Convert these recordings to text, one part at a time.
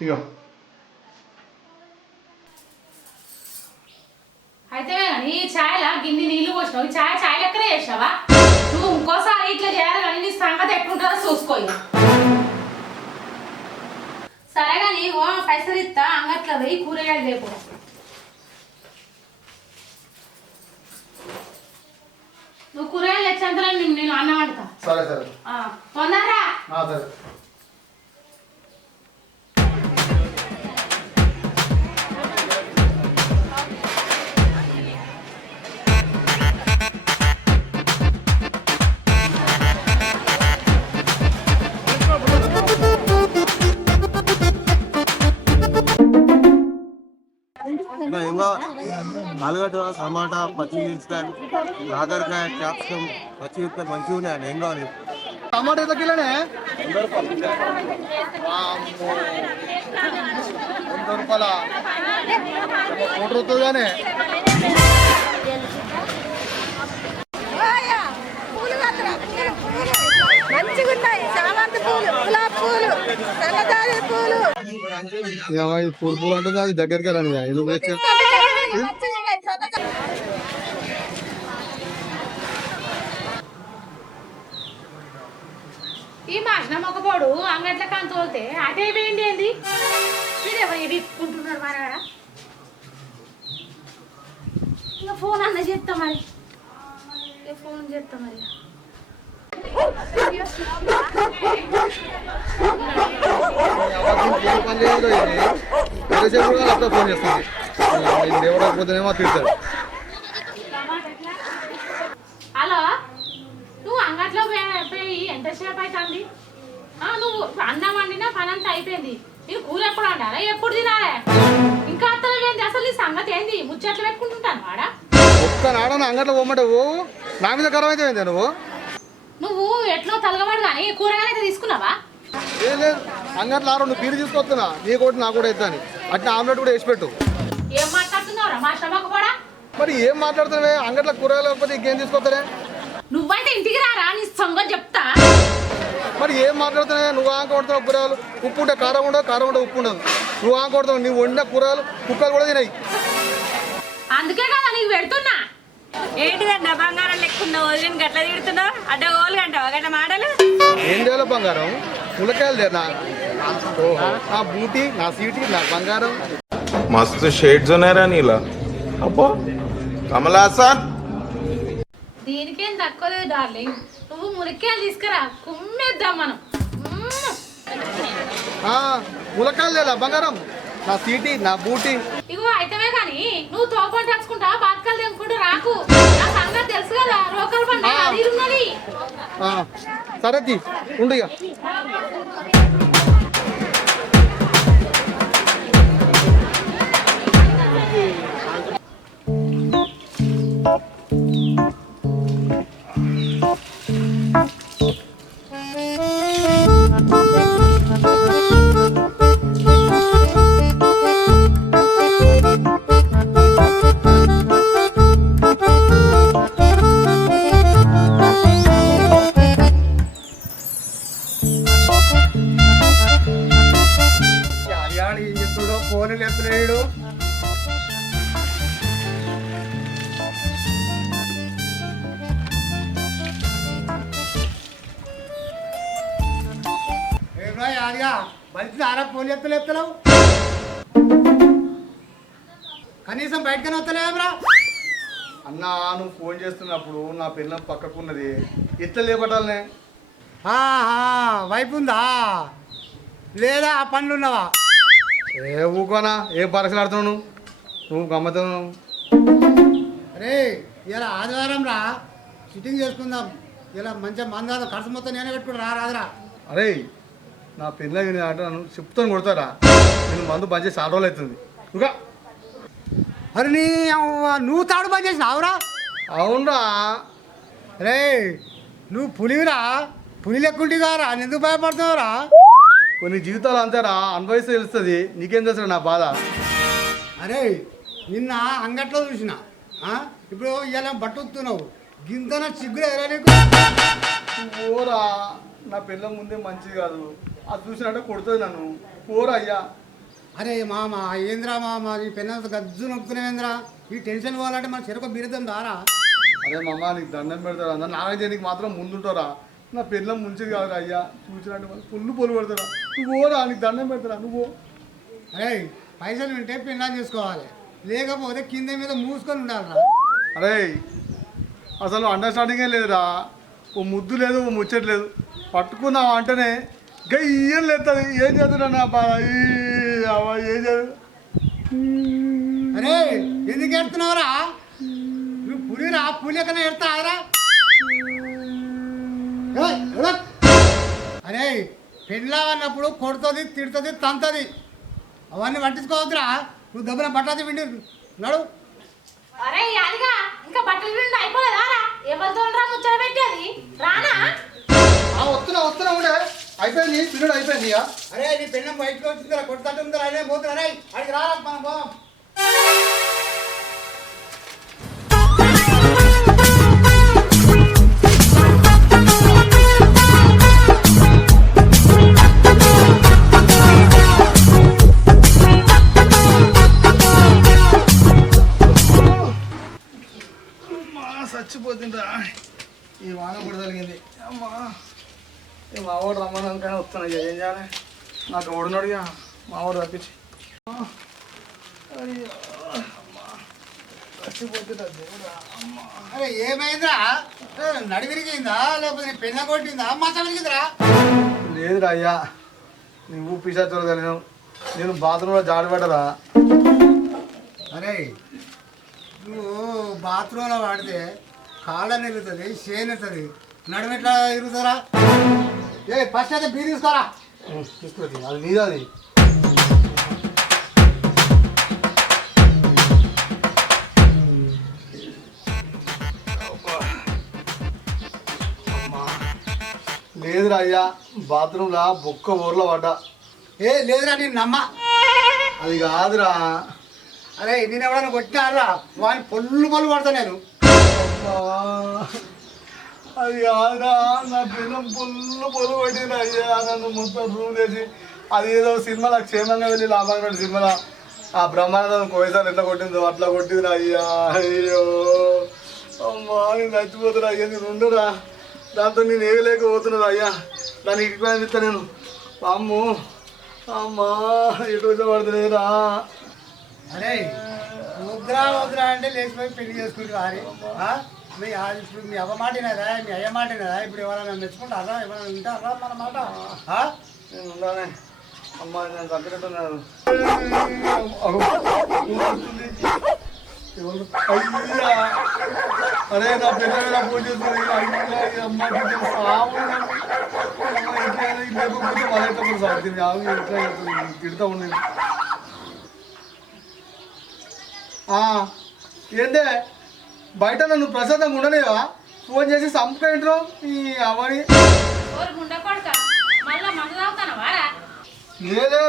ఇగో అయితే నీ ఛాయలా గిన్ని నీళ్లు పోసినావు ఛాయ్ లెక్కనే చేసావా నువ్వు ఇంకోసారి ఇట్లా చేయాలి కానీ నీ సంగతి ఎట్లుంటుందో చూసుకో సరే కానీ ఓ పైసలు ఇస్తా అంగట్లో పోయి కూరగాయలు రేపు నువ్వు కూరగాయలు తెచ్చంతలో నేను అన్నం వండుతా సరే సరే తొందరరా సరే ఆలుగడ్డ టమాటా పచ్చిమిరపకాయలు కాకరకాయ క్యాప్సికం పచ్చిమిరపకాయలు మంచిగా ఉన్నాయండి ఏం కావాలి టమాటా ఎంత కిలోనే 100 రూపాయల 100 రూపాయలుగానే పూలు పూలు అంటే అది దగ్గరికి రాని ఈ మాసిన మొక్కపోడు అంగట్ల కాని తోలితే అటే వేయండి ఏంది విప్పుకుంటున్నాడు మన ఇక ఫోన్ అన్న చెప్తా మరి ఫోన్ చెప్తా మరి ఫోన్ చేస్తుంది ఎవరైపోతేనేమో తిడతాడు హలో నువ్వు అంగట్లో పోయి ఎంతసేపు అవుతుంది నువ్వు అన్నం వండినా పని అంతా అయిపోయింది నేను కూర ఎప్పుడు వండాలా ఎప్పుడు తినాలే ఇంకా అత్తలేంది అసలు ఈ సంగతి ఏంది ముచ్చట్లు పెట్టుకుంటుంటాను వాడా ఒక్క నాడ అంగట్లో పోమంటే నా మీద ఖరాబ్ అయితే నువ్వు ఎట్లో తలగబడు కానీ కూరగాయలు అయితే తీసుకున్నావా ఏం లేదు అంగట్లో ఆరో నువ్వు బీరు తీసుకొస్తున్నా నీ కూడా నాకు కూడా ఇద్దాని అట్లా ఆమ్లెట్ కూడా వేసి పెట్టు ఏం మాట్లాడుతున్నావురా మా శ్రమకపోడా మరి ఏం మాట్లాడుతున్నావే అంగట్లో కూరగాయలు లేకపోతే ఇంకేం తీసుకొస్తానే నువ్వైతే ఇంటికి రారా నీ సంగతి చెప్తా మరి ఏం మాట్లాడుతున్నావే నువ్వు ఆంక కొడుతున్నావు కూరగాయలు ఉప్పు ఉంటే కారం ఉండదు కారం ఉంటే ఉప్పు ఉండదు నువ్వు ఆంక కొడుతున్నావు నువ్వు వండిన కూరగాయలు కుక్కలు కూడా తినాయి అందుకే కదా నీకు పెడుతున్నా ఏంటిదన్నా బంగారం లెక్కున్నా వదిలిని గట్ల తిడుతున్నావు అడ్డ ఓలు అంటావా గట్ల మాటలు ఏం చేయాలి బంగారం ములకాయలు నా బూటీ నా సీటీ నా బంగారం मस्त शेड्स ఉన్నాయి రా నీలా అబ్బో కమలాసన్ దీనికేం తక్కువ లేదు డార్లింగ్ నువ్వు ములక్కాయలు తీసుకురా కుమ్మేద్దాం మనం ములకాయలు లేదా బంగారం నా సీటీ నా బూటీ ఇగో అయితమే కానీ నువ్వు తోపని రాసుకుంటా బాత్కాలు తెంపుకుంటూ రాకు నా సంగతి తెలుసు కదా రోకలు పండుగ అది ఉన్నది సరే ఉండు ఇక ఫోన్ లేపుతున్నాడు మంచి ఆరా ఫోన్ లేపుతలేపుతున్నావు కనీసం బయటకనే వస్తలేవురా అన్నా నువ్వు ఫోన్ చేస్తున్నప్పుడు నా పిల్లం పక్కకున్నది ఎట్లా లేపటాలనే వైపు ఉందా లేదా ఆ పనులు ఉన్నావా ఏ ఊకోనా ఏ పరీక్షలు ఆడుతున్నావు నువ్వు గమ్మతున్నావు అరే ఇలా ఆదివారం రా సిట్టింగ్ చేసుకుందాం ఇలా మంచిగా మంద ఖర్చు మొత్తం నేనే పెట్టుకుని రాదురా. అరే నా పెళ్ళి అంటే నన్ను చెప్తాను కొడతారా, నేను మందు బంద్ చేసి 6 రోజులు అవుతుంది. ఇంకా అరే నీ అవ్వ, నువ్వు తాడు పని చేసినావురా? అవునరా. అరే నువ్వు పులివిరా, పులి లెక్కుంటి కారా, ఎందుకు భయపడుతున్నావురా? కొన్ని జీవితాలు అంతేరా, అనుభవిస్తే తెలుస్తుంది. నీకేం తెలుసు నా బాధ? అరే నిన్న అంగట్లో చూసిన, ఇప్పుడు ఇలా బట్టుతున్నావు, గింతన సిగ్గులు ఎరా నీకు? ఓరా నా పిల్ల ముందే మంచిది కాదు, అది చూసినట్టే కొడుతుంది నన్ను. ఓరా అయ్యా. అరే మామ ఏంద్రా మామ, ఈ పెన్నంత గజ్జు నొక్కుతున్నావేంద్రా? ఈ టెన్షన్ పోవాలంటే మన చెరుకు బిరుదం దారా? అరే మామ నీకు దండం పెడతారా, నన్ను నాగజనికి మాత్రం ముందుంటారా. నా పిల్ల ముంచిది కాదురా అయ్యా, చూసినట్టు వాళ్ళు పుల్లు పొలు పెడతారా. నువ్వు ఓరా, నీకు దండం పెడతారా నువ్వు. అరే పైసలు ఉంటే పిల్లని చేసుకోవాలి, లేకపోతే కింద మీద మూసుకొని ఉండాలిరా. అరే అసలు అండర్స్టాండింగే లేదురా, ఓ ముద్దు లేదు, ఓ ముచ్చట లేదు. పట్టుకున్నావు అంటేనే గయ్యం లేస్తుంది. ఏం చేస్తున్నా నా బాధ, ఏం చదువు. అరే ఎందుకు ఎడుతున్నావురా? నువ్వు పులిరా, పులి ఎక్కడ ఎడతారా? అరే పెళ్ళా అన్నప్పుడు కొడుతుంది, తిడుతుంది, తంతుంది, అవన్నీ పట్టించుకోవద్దురా. నువ్వు దెబ్బన బట్టాది విండి నడు. అరే యాదిగా ఇంకా బట్టలు పిండి అయిపోలేదా రా? ఎవరితో ముచ్చట పెట్టేది రానా? వస్తున్నా ఉండే అయిపోయింది, పిల్లడు అయిపోయింది. అరే నీ పెళ్ళం బయటకు వచ్చిందిరా, కొడుతుందిరా, అదే పోతున్నా. అరే అడిగి రారా మనం పోదాం. చచ్చిపోతుందా ఈ వాన కూడా జరిగింది. అమ్మా ఈ మావాడు రమ్మని వస్తున్నా, ఏం చేయాలి? నాకు ఓడినాడుగా మావాడు తప్పించి. చచ్చిపోతుందా దేవుడా. అమ్మా అరే ఏమైందిరా? నడి విరిగిందా లేకపోతే పెన్న కొట్టిందా, మచ్చ విరిగిందిరా? లేదురా అయ్యా, నువ్వు పిశాచోలు కలిగినావు. నేను బాత్రూంలో జాడబడ్డరా. అరే నువ్వు బాత్రూంలో వాడితే కాళ్ళని ఇరుగుతుంది, చేను ఇరుగుతుంది, నడుము ఎట్లా ఇరుగుతారా? ఏ ఫస్ట్ అయితే బీర్ తీసుకోరా. తీసుకురా, అది నీదా. అది లేదురా అయ్యా, బాత్రూంలో బొక్క ఊర్లో పడ్డా. ఏ లేదురా నేను నమ్మ. అది కాదురా. అరే నేను ఎవడన్నా కొట్టినారా వాడిని పొల్లు పడతా నేను. అది కాదురా, నా పిల్లం పొల్లు పట్టింది అయ్యా. నన్ను మొత్తం రూమ్ వేసి అది ఏదో సినిమాలో క్షేమంగా వెళ్ళి లాభంగా సినిమాలో ఆ బ్రహ్మానందం కోయిసారి ఎట్లా కొట్టిందో అట్లా కొట్టిందిరా అయ్యా. అయ్యో అమ్మా నేను చచ్చిపోతున్నా అయ్యా. నేను ఉండరా, దాంతో నేను ఏగలేకపోతున్నా అయ్యా. దాన్ని ఇటుకుపోయిస్తా నేను. అమ్మో అమ్మా ఎటు పడుతుందిరా. అరే వద్దురా వద్దురా అంటే లేచిపోయి పెళ్లి చేసుకుంటే వారి ఇప్పుడు మీ అవ్వ మాటినదా, మీ అయ్య మాటినదా? ఇప్పుడు ఎవరైనా మెచ్చుకుంటారా, ఎవరైనా వింటారా మన మాట? నేను ఉన్నానే అమ్మా, నేను చంపినట్టున్నాను. అరే నా పెద్ద మీద పూజ చేస్తుంది. అమ్మ లేకపోతే మళ్ళీ సార్ తిడతా ఉండేది. ఏంటే బయట నన్ను ప్రశాంతంగా ఉండలేవా? ఫోన్ చేసి సంపుకుంటారు ఈ అమ్మని. మళ్ళా మందు తాగుతాను వారా? లేదే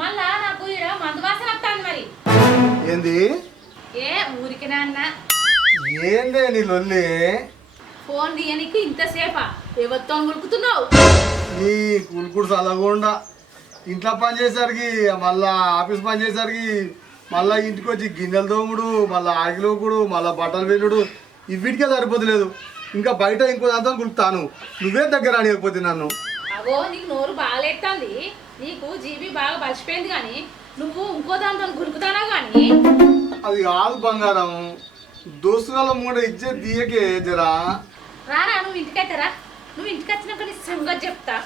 మళ్ళా నాకు ఈడ మందు వాసన వస్తాను. మరి ఏంది? ఏ ఊరికి నాన్న ఏందే నీ లొల్లి? ఫోన్ తీయనికి ఇంతసేపా? ఎవరితో గురుకుతున్నావు? నీ కులుకుడు చల్లకుండా ఇంట్లో పని చేసరికి, మళ్ళా ఆఫీస్ పని చేసరికి, మళ్ళీ ఇంటికి వచ్చి గిన్నెలు తోముడు, మళ్ళీ ఆగిలోకుడు, మళ్ళీ బట్టలు వెళ్ళుడు, ఇవిటికే సరిపోతలేదు. ఇంకా బయట ఇంకో దాంతో గుర్తాను. నువ్వే దగ్గర అనియకపోతే నన్ను. అగో నీకు నోరు బాగాలేస్తుంది, నీకు జీబీ బాగా బలిసిపోయింది, కానీ నువ్వు ఇంకో దాంతో గురుకుతానా? కానీ అది కాదు బంగారం, దోస్తుల మూడ ఇచ్చే దియకే జరా. రారా నువ్వు ఇంటికైతే రా. నువ్వు ఇంటికి వచ్చినాక నీ సంగతి చెప్తా.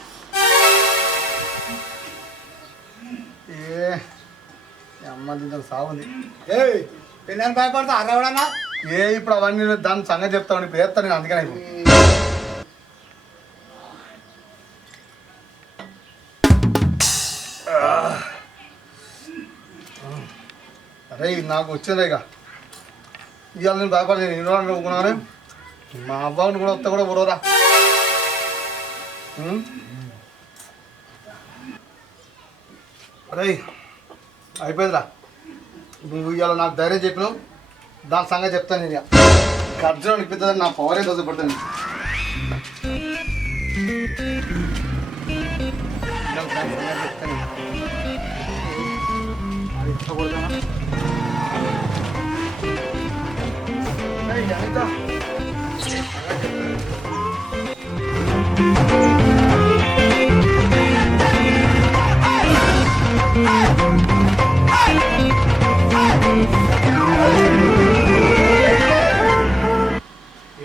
ఏ అమ్మ దీంతో సాగుంది. ఏ పెళ్ళని భయపడతా అరవడన్నా? ఇప్పుడు అవన్నీ దాని సంగతి చెప్తాను. ఇప్పుడు వేస్తాను నేను, అందుకనే అరే నాకు వచ్చిందే ఇక ఇవాళ నేను భయపడి నేను ఇవ్వాలని అనుకున్నాను మా అబ్బాయిని కూడా వస్తే కూడా బుడవరా అరే అయిపోయిందిరా నువ్వు ఇవాళ నాకు ధైర్యం చెప్పినావు దాని సంగతి చెప్తాను నేను ఇక అర్జున్ అనిపిస్తుందని నా పవరే దోసపడతాను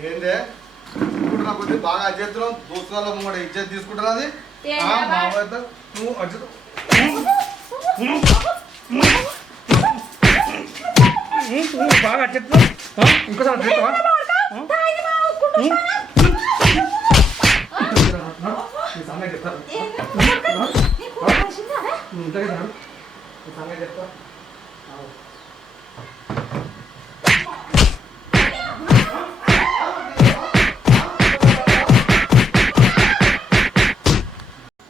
ఏందే ఇప్పుడు నాకు వచ్చి బాగా అర్జెంతున్నావు దోస్తుల ముంగడ ఇజ్జత్ తీసుకుంటున్నది మా అబ్బాయితో నువ్వు అర్జున్ బాగా అర్జెంతున్నావు ఇంకోసారి అర్జెంటువా సంగతి చెప్తాను సంగతి చెప్తా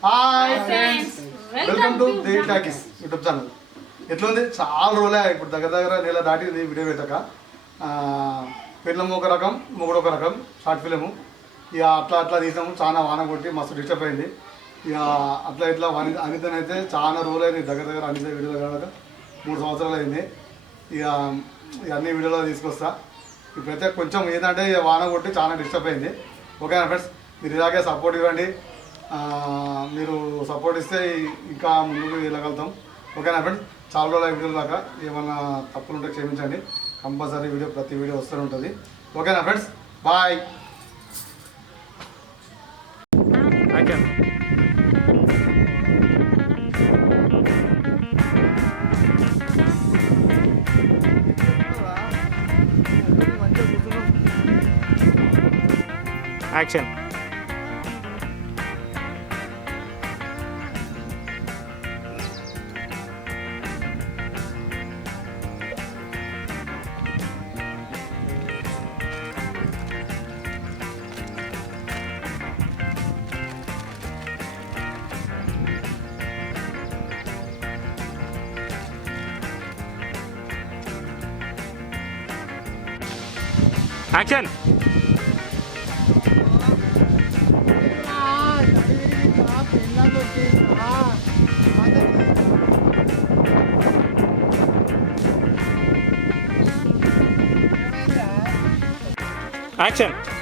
hi friends welcome to the talkies YouTube channel ఎట్లుంది చాలా రోజులే ఇప్పుడు దగ్గర నెల దాటింది వీడియో పెట్టక పిల్లము ఒక రకం మొగుడు ఒక రకం షార్ట్ ఫిలిము ఇక అట్లా తీసాము చాలా వాన కొట్టి మస్తు డిస్టర్బ్ అయింది ఇక ఇట్లా అనితనైతే చాలా రోజులు అయింది దగ్గర అనిత వీడియోలో కాక 3 సంవత్సరాలు అయింది ఇక అన్ని వీడియోలో తీసుకొస్తా ఇప్పుడైతే కొంచెం ఏంటంటే ఇక వాన కొట్టి చాలా డిస్టర్బ్ అయింది ఓకేనా ఫ్రెండ్స్ మీరు ఇలాగే సపోర్ట్ ఇవ్వండి మీరు సపోర్ట్ ఇస్తే ఇంకా ముందుకు వెళ్ళగలుగుతాం ఓకేనా ఫ్రెండ్స్ చాలా రోజుల వీడియోలు దాకా ఏమన్నా తప్పులు ఉంటే క్షమించండి కంపల్సరీ ప్రతి వీడియో వస్తూనే ఉంటుంది ఓకేనా friends bye action action action